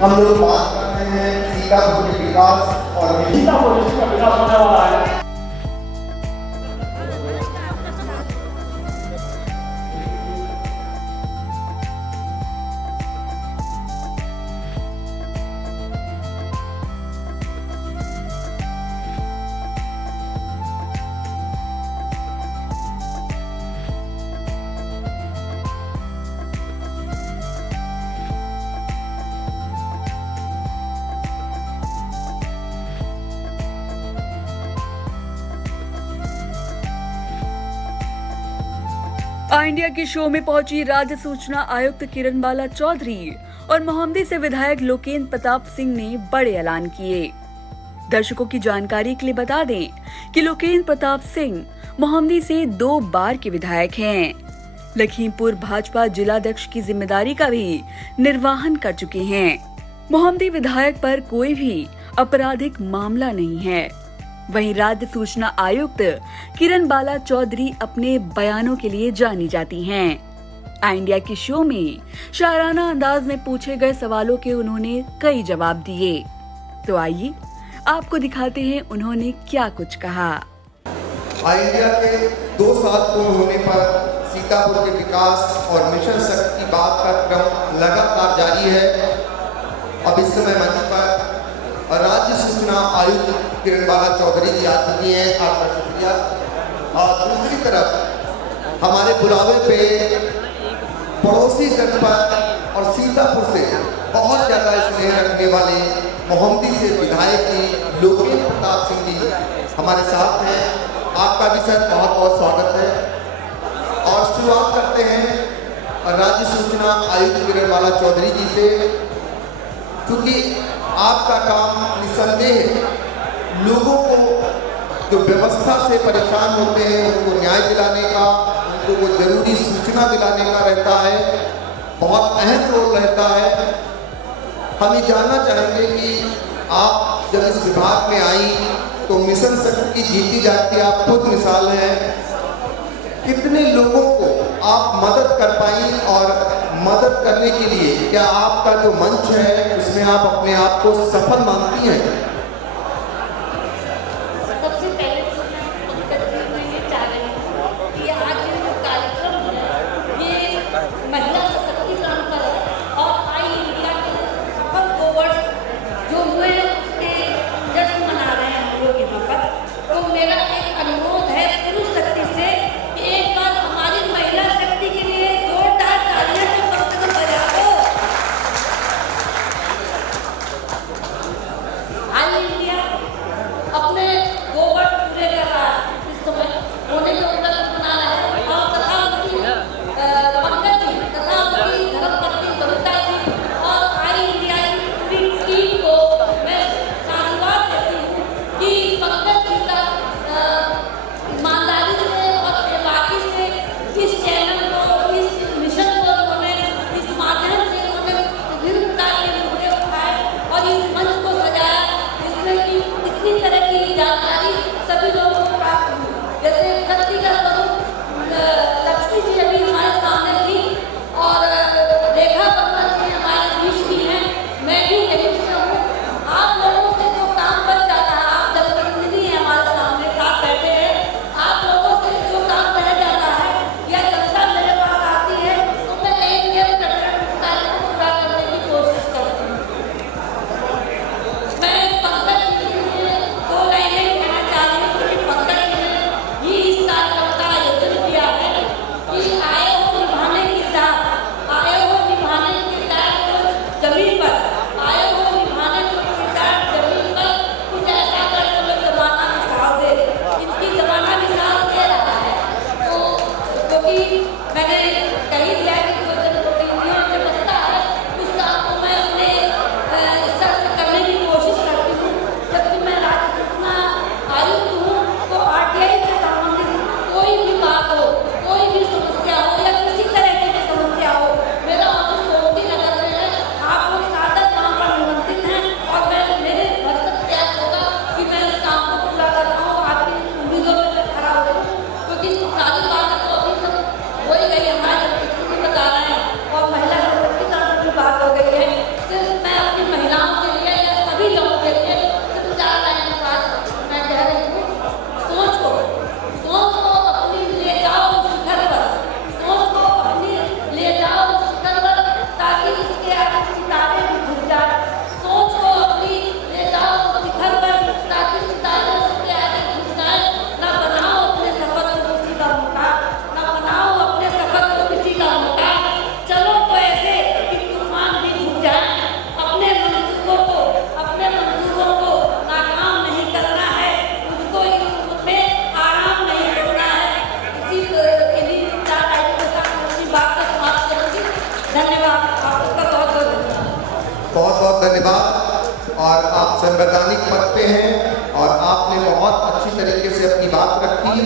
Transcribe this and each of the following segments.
हम लोग बात कर रहे हैं सीतापुर के विकास और सीतापुर का विकास होने वाला है। इंडिया के शो में पहुंची राज्य सूचना आयुक्त किरणबाला चौधरी और मोहम्मदी से विधायक लोकेंद्र प्रताप सिंह ने बड़े ऐलान किए। दर्शकों की जानकारी के लिए बता दें कि लोकेंद्र प्रताप सिंह मोहम्मदी से 2 बार के विधायक हैं। लखीमपुर भाजपा जिलाध्यक्ष की जिम्मेदारी का भी निर्वहन कर चुके हैं। मोहम्मदी विधायक पर कोई भी आपराधिक मामला नहीं है। वहीं राज्य सूचना आयुक्त किरणबाला चौधरी अपने बयानों के लिए जानी जाती हैं। इंडिया के शो में शायराना अंदाज में पूछे गए सवालों के उन्होंने कई जवाब दिए। तो आइए आपको दिखाते हैं उन्होंने क्या कुछ कहा। इंडिया के 2 साल पूर्ण होने पर सीतापुर के विकास और मिशन शक्ति की बात का क्रम लगातार जारी है। अब इस समय मंच पर राज्य सूचना आयुक्त किरणबाला चौधरी जी आ चुकी हैं, आपका शुक्रिया। और दूसरी तरफ हमारे बुलावे पे पड़ोसी जनपद और सीतापुर से बहुत ज़्यादा स्नेह रखने वाले मोहम्मदी से विधायक जी लोकेंद्र प्रताप सिंह जी हमारे साथ हैं। आपका भी सर बहुत बहुत स्वागत है। और शुरुआत करते हैं राज्य सूचना आयुक्त किरणबाला चौधरी जी से, क्योंकि आपका काम निसंदेह लोगों को जो व्यवस्था से परेशान होते हैं उनको न्याय दिलाने का, उनको वो जरूरी सूचना दिलाने का रहता है, बहुत अहम रोल रहता है। हम ये जानना चाहेंगे कि आप जब इस विभाग में आई तो मिशन शक्ति की जीती जागती आप खुद मिसाल हैं। कितने लोगों को आप मदद कर पाई और मदद करने के लिए क्या आपका जो मंच है उसमें आप अपने आप को सफल मानती हैं? सबसे पहले तो मैं ये चाह रही हूँ कि आज ये जो कार्यक्रम है ये महिला सशक्तिकरण पर है और आई इंडिया के सफल कोवर्स जो हुए उसके जश्न मना रहे हैं हम लोग यहाँ पर। तो मेरा एक अनुरोध है पुरुष शक्ति से कि एक बार हमारी महिला शक्ति के लिए जोरदार तालियां तो कम से कम बजा दो। आई इंडिया अपने गोबर पूरे कर रहा है, इस समय होने का उपलक्ष्य मना रहा है और तथा उनकी पंकज जी तथा उनकी धर्मपत्नी कविता जी और आई इंडिया की पूरी टीम को मैं साधुवाद देती हूँ कि पंकज जी का ईमानदारी से और बेबाकी से इस चैनल को, इस मिशन को उन्होंने इस माध्यम से उन्होंने विभिन्न प्रकार के मुद्दे उठाए और इस मंच को सजाया जिसमें कि इतनी तरह की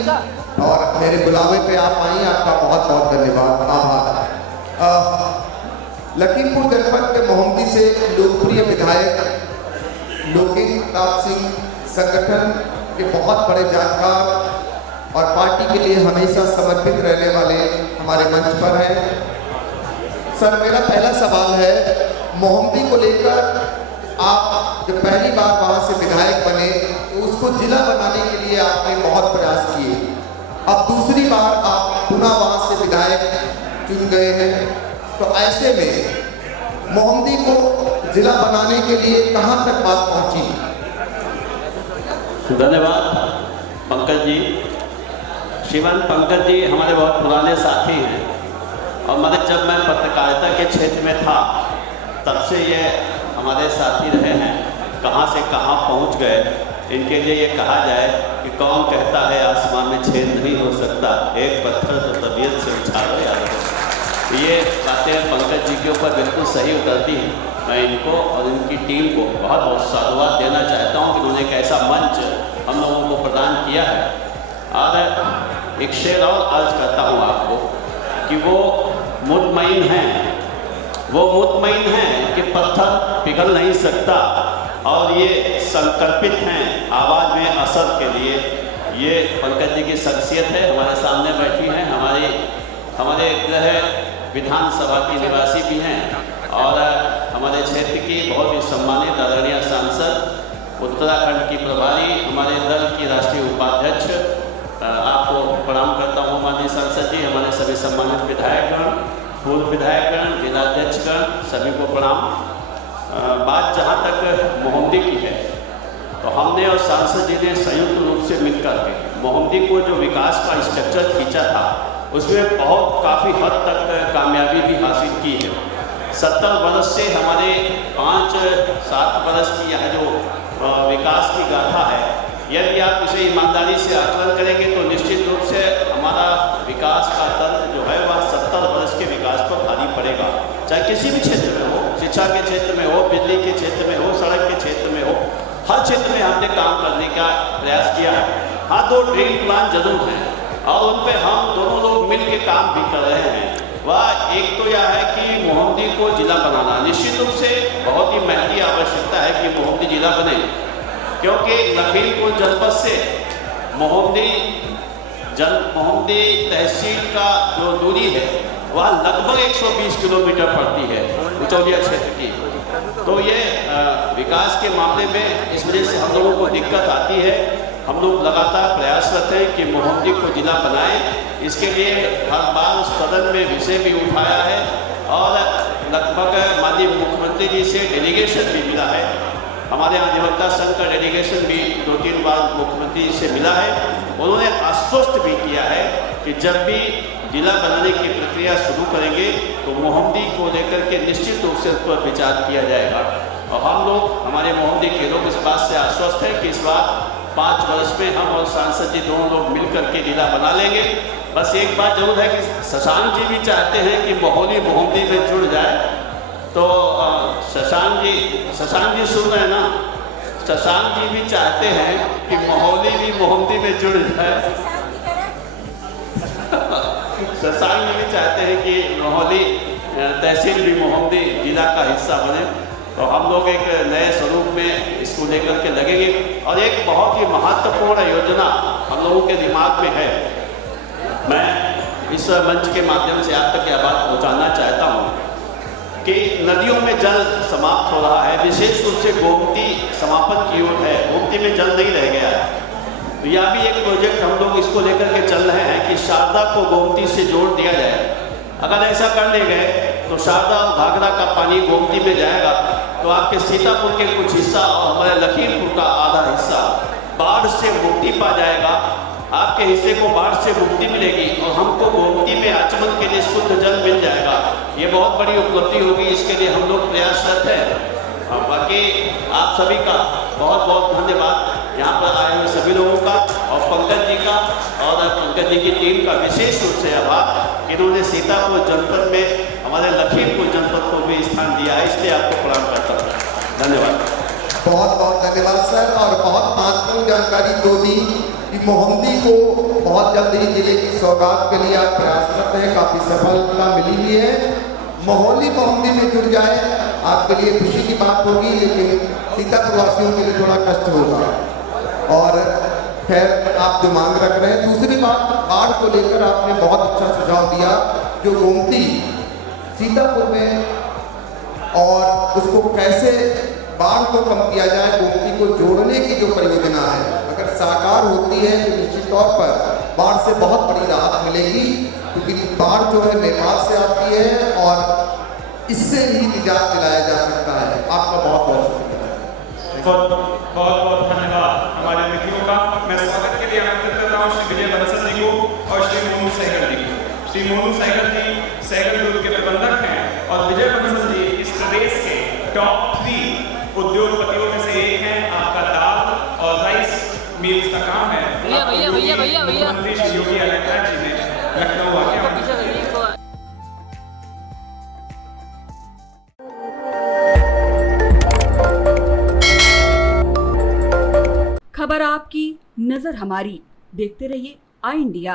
और मेरे बुलावे पे आप आई, आपका बहुत बहुत धन्यवाद, आभार। लखीमपुर जनपद के मोहम्मदी से लोकप्रिय विधायक लोकेंद्र प्रताप सिंह संगठन के बहुत बड़े जानकार और पार्टी के लिए हमेशा समर्पित रहने वाले हमारे मंच पर हैं। सर, मेरा पहला सवाल है, मोहम्मदी को लेकर आप जब पहली बार वहाँ से विधायक बने तो उसको जिला बनाने के लिए आपने बहुत प्रयास किए। अब दूसरी बार आप पुनः वहाँ से विधायक चुन गए हैं, तो ऐसे में मोहम्मदी को जिला बनाने के लिए कहाँ तक बात पहुँची? धन्यवाद पंकज जी। श्रीमान पंकज जी हमारे बहुत पुराने साथी हैं और जब मैं पत्रकारिता के क्षेत्र में था तब से ये हमारे साथी रहे हैं। कहाँ से कहाँ पहुँच गए, इनके लिए ये कहा जाए कि कौन कहता है आसमान में छेद नहीं हो सकता, एक पत्थर तो तबीयत से उछालो याद हो। ये बातें पंकज जी के ऊपर बिल्कुल सही उतरती हैं। मैं इनको और इनकी टीम को बहुत बहुत साधुवाद देना चाहता हूँ कि उन्होंने एक ऐसा मंच हम लोगों को प्रदान किया है। और एक शेर और अर्ज करता हूँ आपको कि वो मुतमईन हैं कि पत्थर पिघल नहीं सकता, और ये संकल्पित हैं आवाज़ में असर के लिए। ये पंकज जी की शख्सियत है, हमारे सामने बैठी हैं, हमारे गृह विधानसभा की निवासी भी हैं और हमारे क्षेत्र की बहुत ही सम्मानित आदरणीय सांसद, उत्तराखंड की प्रभारी, हमारे दल की राष्ट्रीय उपाध्यक्ष। आपको प्रणाम करता हूँ माननीय सांसद जी, हमारे सभी सम्मानित विधायकगण, पूर्व विधायकगण, जिलाध्यक्षगण, सभी को प्रणाम। बात जहाँ तक मोहम्मदी की है तो हमने और सांसद जी ने संयुक्त रूप से मिलकर के मोहम्मदी को जो विकास का स्ट्रक्चर खींचा था उसमें काफ़ी हद तक कामयाबी भी हासिल की है। 70 वर्ष से हमारे 5-7 वर्ष की यह जो विकास की गाथा है, यदि आप इसे ईमानदारी से आकलन करेंगे तो निश्चित रूप से हमारा विकास का तंत्र जो है वह 70 वर्ष के विकास पर भारी पड़ेगा, चाहे किसी भी क्षेत्र में हो, शिक्षा के क्षेत्र में हो, बिजली के क्षेत्र में हो, सड़क के क्षेत्र में हो, हर क्षेत्र में हमने काम करने का प्रयास किया है। हाँ, 2 ड्रीम प्लान जरूर हैं और उन पर हम दोनों लोग मिल के काम भी कर रहे हैं। वह एक तो यह है कि मोहम्मदी को जिला बनाना, निश्चित रूप से बहुत ही महती आवश्यकता है कि मोहम्मदी जिला बने, क्योंकि लखीमपुर जनपद से मोहम्मदी तहसील का जो दूरी है वह लगभग 120 किलोमीटर पड़ती है उचौलिया क्षेत्र की। तो ये विकास के मामले में इस वजह से हम लोगों को दिक्कत आती है। हम लोग लगातार प्रयासरत हैं कि मोहम्मदी को जिला बनाएं। इसके लिए हर बार सदन में विषय भी उठाया है और लगभग माननीय मुख्यमंत्री जी से डेलीगेशन भी मिला है। हमारे अधिवक्ता संघ का डेलीगेशन भी 2-3 बार मुख्यमंत्री जी से मिला है। उन्होंने आश्वस्त भी किया है कि जब भी जिला बनाने की प्रक्रिया शुरू करेंगे तो मोहम्मदी को लेकर के निश्चित रूप से उस पर विचार किया जाएगा। और हम लोग, हमारे मोहम्मदी के लोग इस बात से आश्वस्त हैं कि इस बार 5 वर्ष में हम और सांसद जी दोनों लोग मिलकर के जिला बना लेंगे। बस एक बात जरूर है कि शशांक जी भी चाहते हैं कि मोहली मोहम्मदी में जुड़ जाए। तो शशांक जी सुन रहे हैं ना? शशांक जी भी चाहते हैं कि मोहली भी मोहम्मदी में जुड़ जाए। शशांक जी भी चाहते हैं कि मोहली तहसील भी मोहम्मदी जिला का हिस्सा बने। तो हम लोग एक नए स्वरूप में इसको लेकर के लगेंगे और एक बहुत ही महत्वपूर्ण योजना हम लोगों के दिमाग में है। मैं इस मंच के माध्यम से आप तक यह बात पहुंचाना चाहता हूं कि नदियों में जल समाप्त हो रहा है, विशेष रूप से गोमती समापन की ओर है, गोमती में जल नहीं रह गया है। तो यह भी एक प्रोजेक्ट हम लोग इसको लेकर के चल रहे हैं कि शारदा को गोमती से जोड़ दिया जाए। अगर ऐसा कर ले गए तो शारदा और घाघरा का पानी गोमती में जाएगा तो आपके सीतापुर के कुछ हिस्सा और हमारे लखीमपुर का आधा हिस्सा बाढ़ से मुक्ति पा जाएगा। आपके हिस्से को बाढ़ से मुक्ति मिलेगी और हमको गोमती में आचमन के लिए शुद्ध जल मिल जाएगा। ये बहुत बड़ी उपलब्धि होगी, इसके लिए हम लोग प्रयासरत हैं। और बाकी आप सभी का बहुत बहुत धन्यवाद, यहाँ पर आए हुए सभी लोगों का और पंकज जी का और पंकज जी की टीम का विशेष रूप से आभार कि इन्होंने सीतापुर जनपद में हमारे लखीमपुर जनपद को भी स्थान दिया है, इसलिए आपको प्रणाम करता हूँ। धन्यवाद। बहुत बहुत धन्यवाद सर। और बहुत महत्वपूर्ण जानकारी दो दी कि मोहम्मदी को बहुत जल्द ही जिले की सौगात के लिए आप प्रयासरत हैं, काफ़ी सफलता मिली हुई है। मोहल्ली मोहम्मदी में जुड़ जाए आपके लिए खुशी की बात होगी, लेकिन सीतापुर वासियों के लिए थोड़ा कष्ट होगा। और खैर आप जो मांग रख रहे हैं। दूसरी बात, बाढ़ को लेकर आपने बहुत अच्छा सुझाव दिया, जो गोमती सीतापुर में और उसको कैसे बाढ़ को कम किया जाए, गोमती को जोड़ने की जो परियोजना है अगर साकार होती है तो निश्चित तौर पर बाढ़ से बहुत बड़ी राहत मिलेगी, क्योंकि बाढ़ जो है नेपाल से आती है और इससे ही निजात दिलाया जा सकता है। आपका बहुत बहुत शुक्रिया। बहुत बहुत धन्यवाद हमारे अतिथियों का। मैं स्वागत के लिए आमंत्रित कर रहा हूँ श्री विजय बंसल जी को और श्री मोनू सहगल जी को। श्री मोनू सहगल जी सहगल ग्रुप के प्रबंधक हैं और विजय बंसल जी इस प्रदेश के टॉप 3 उद्योगपतियों में से एक हैं। आपका दाल और राइस मिल्स का काम है। भैया मुख्यमंत्री श्री योगी आदित्यनाथ जी ने लखनऊ आके खबर आपकी, नजर हमारी। देखते रहिए आई इंडिया।